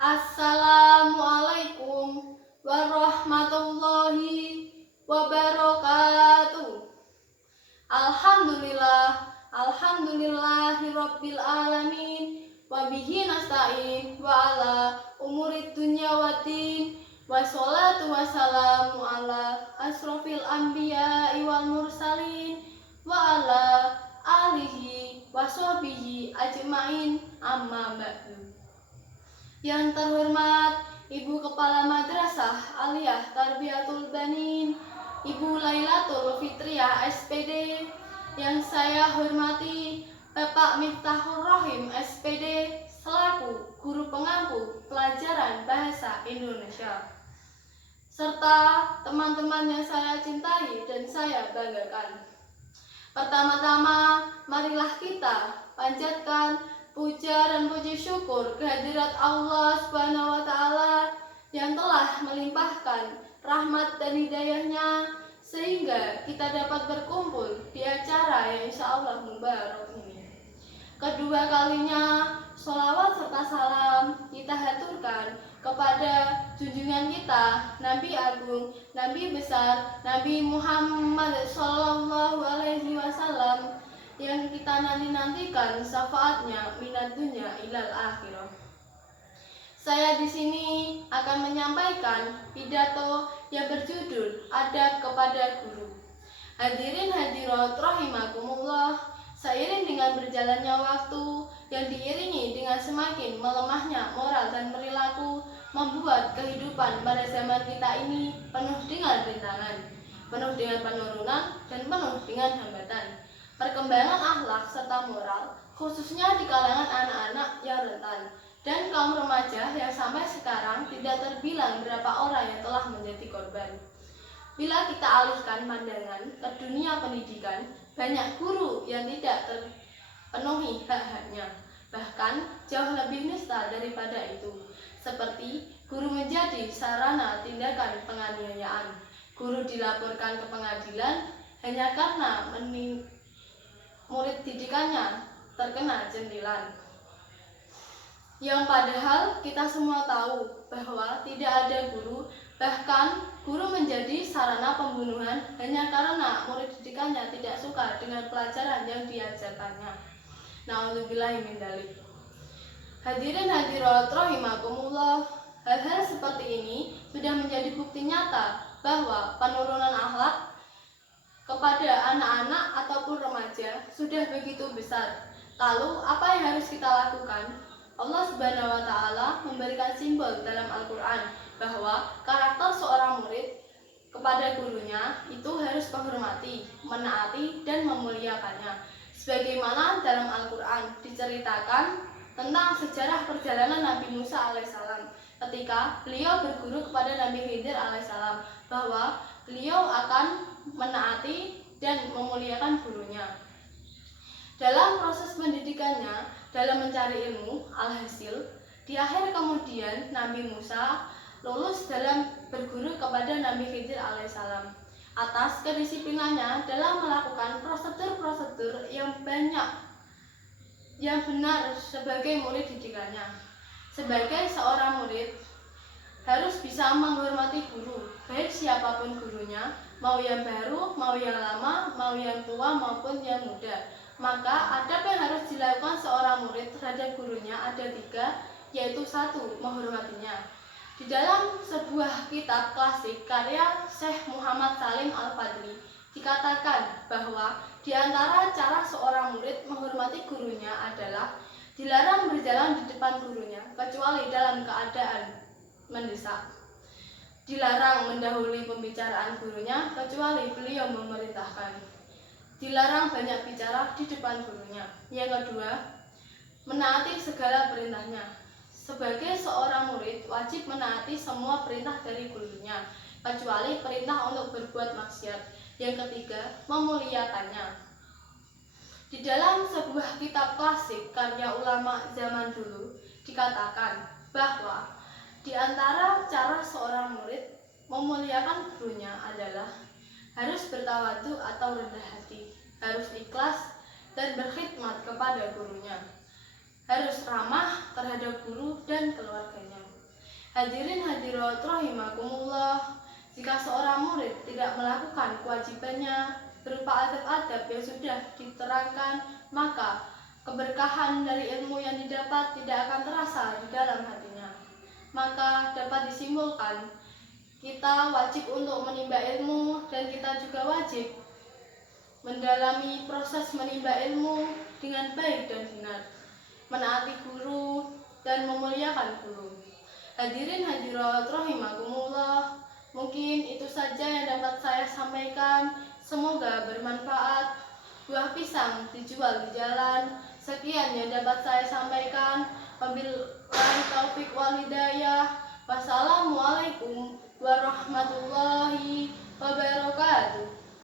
Assalamualaikum warahmatullahi wabarakatuh. Alhamdulillahirabbil alamin. Wabihi nasta'in wa ala umurid dunya waddin. Wassalatu wassalamu ala asrofil anbiya'i wal mursalin wa ala alihi washabihi ajmain, amma ba'du. Yang terhormat Ibu Kepala Madrasah Aliyah Tarbiyatul Banin, Ibu Lailatul Fitriah SPD. Yang saya hormati Bapak Miftahul Rahim SPD selaku guru pengampu pelajaran bahasa Indonesia, serta teman-teman yang saya cintai dan saya banggakan. Pertama-tama, marilah kita panjatkan puja dan puji syukur kehadirat Allah Subhanahu wa Ta'ala yang telah melimpahkan rahmat dan hidayahnya sehingga kita dapat berkumpul di acara yang insya Allah mubarak ini. Kedua kalinya, sholawat serta salam kita haturkan kepada junjungan kita, Nabi Agung, Nabi besar, Nabi Muhammad Sallallahu Alaihi Wasallam, yang kita nantikan syafaatnya minat dunya ilal akhirah. Saya di sini akan menyampaikan pidato yang berjudul Adab kepada Guru. Hadirin hadirat rahimakumullah, seiring dengan berjalannya waktu yang diiringi dengan semakin melemahnya moral dan perilaku, membuat kehidupan pada zaman kita ini penuh dengan rintangan, penuh dengan penurunan, dan penuh dengan hambatan. Perkembangan akhlak serta moral, khususnya di kalangan anak-anak yang rentan dan kaum remaja yang sampai sekarang tidak terbilang berapa orang yang telah menjadi korban. Bila kita alihkan pandangan ke dunia pendidikan, banyak guru yang tidak terpenuhi hak-haknya, bahkan jauh lebih nista daripada itu, seperti guru menjadi sarana tindakan penganiayaan. Guru dilaporkan ke pengadilan hanya karena murid didikannya terkena centilan. Yang padahal kita semua tahu bahwa tidak ada guru, bahkan guru menjadi sarana pembunuhan hanya karena murid didikannya tidak suka dengan pelajaran yang diajarkannya. Na'udzubillahi min dzalik. Hadirin hadirat rahimakumullah, hal-hal seperti ini sudah menjadi bukti nyata bahwa penurunan akhlak kepada anak-anak ataupun remaja sudah begitu besar. Lalu apa yang harus kita lakukan? Allah Subhanahu wa Ta'ala memberikan simbol dalam Al-Quran bahwa karakter seorang murid kepada gurunya itu harus menghormati, menaati, dan memuliakannya. Sebagaimana dalam Al-Quran diceritakan tentang sejarah perjalanan Nabi Musa alaihissalam ketika beliau berguru kepada Nabi Khidir alaihissalam, bahwa beliau akan menaati dan memuliakan gurunya. Dalam proses pendidikannya, dalam mencari ilmu, alhasil di akhir kemudian Nabi Musa lulus dalam berguru kepada Nabi Khidir alaihissalam atas kedisiplinannya dalam melakukan prosedur-prosedur yang banyak yang benar sebagai murid didikannya. Sebagai seorang murid harus bisa menghormati guru, baik siapapun gurunya, mau yang baru, mau yang lama, mau yang tua maupun yang muda. Maka adab yang harus dilakukan seorang murid terhadap gurunya ada 3, yaitu 1, menghormatinya. Di dalam sebuah kitab klasik karya Syekh Muhammad Salim Al-Fadli dikatakan bahwa di antara cara seorang murid menghormati gurunya adalah dilarang berjalan di depan gurunya kecuali dalam keadaan mendesak. Dilarang mendahului pembicaraan gurunya kecuali beliau memerintahkan. Dilarang banyak bicara di depan gurunya. Yang kedua, menaati segala perintahnya. Sebagai seorang murid wajib menaati semua perintah dari gurunya kecuali perintah untuk berbuat maksiat. Yang ketiga, memuliakannya. Di dalam sebuah kitab klasik karya ulama zaman dulu dikatakan bahwa di antara cara seorang murid memuliakan gurunya adalah harus bertawadu atau rendah hati, harus ikhlas dan berkhidmat kepada gurunya, harus ramah terhadap guru dan keluarganya. Hadirin hadirat rahimakumullah, jika seorang murid tidak melakukan kewajibannya berupa adab-adab yang sudah diterangkan, maka keberkahan dari ilmu yang didapat tidak akan terasa di dalam hatinya. Maka dapat disimpulkan, kita wajib untuk menimba ilmu dan kita juga wajib mendalami proses menimba ilmu dengan baik dan benar, menaati guru dan memuliakan guru. Hadirin hadirat rahimakumullah, mungkin itu saja yang dapat saya sampaikan. Semoga bermanfaat. Buah pisang dijual di jalan. Sekian yang dapat saya sampaikan. Wabillahi taufik wal hidayah. Wassalamualaikum warahmatullahi wabarakatuh.